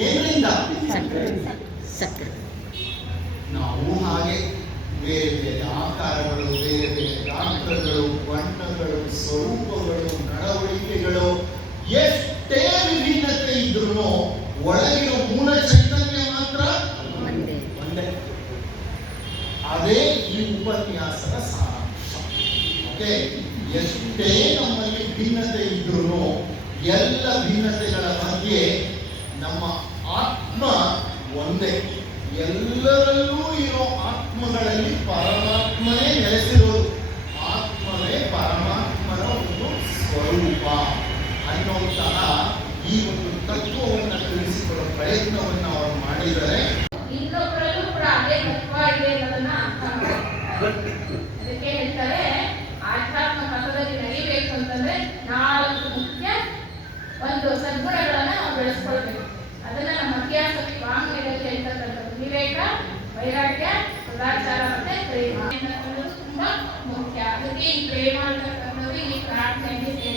ಏನರಿಂದ ಸಕ್ಕರೆ. ನಾವು ಹಾಗೆ ಬೇರೆ ಬೇರೆ ಆಕಾರಗಳು ಬೇರೆ ಬೇರೆ ಗಾತ್ರಗಳು ಬಣ್ಣಗಳು ಸ್ವರೂಪಗಳು ನಡವಳಿಕೆಗಳು ಎಷ್ಟೇ ವಿಭಿನ್ನತೆ ಇದ್ರೂ ಒಳಗಿನ ಮೂಲ ಚೈತನ್ಯ ಮಾತ್ರ ಒಂದೇ. ಅದೇ ಈ ಉಪನ್ಯಾಸದ ಸಾರಾಂಶ. ಓಕೆ? ಎಷ್ಟೇ ನಮ್ಮಲ್ಲಿ ಭಿನ್ನತೆ ಇದ್ರೂ ಎಲ್ಲ ಭಿನ್ನತೆಗಳ ಬಗ್ಗೆ ನಮ್ಮ ಒಂದೇ, ಎಲ್ಲರಲ್ಲೂ ಇರೋ ಆತ್ಮಗಳಲ್ಲಿ ಪರಮಾತ್ಮನೇ ನೆಲೆಸಿರೋದು ಆತ್ಮವೇ ಪರಮಾತ್ಮನ ಒಂದು ಸ್ವರೂಪ ಅನ್ನುವಂತಹ ಈ ಒಂದು ತತ್ವವನ್ನು ತಿಳಿಸಿಕೊಡೋ ಪ್ರಯತ್ನವನ್ನು ಅವರು ಮಾಡಿದರೆ ಇನ್ನೊಬ್ಬರಲ್ಲೂ ಕೂಡ ಅದೇ ತತ್ವ ಇದೆ ಅನ್ನೋದನ್ನ ಅರ್ಥ. ಅದಕ್ಕೆ ವೈರಾಗ್ಯ ಸದಾಚಾರ ಮತ್ತೆ ಪ್ರೇಮ ಅನ್ನೋದು ತುಂಬಾ ಮುಖ್ಯ ಅದಕ್ಕೆ ಈ ಪ್ರೇಮ ಅಂತಕ್ಕಂಥದ್ದು ಈ ಪ್ರಾರ್ಥನೆಯಲ್ಲಿ ಸೇರಿಸಿ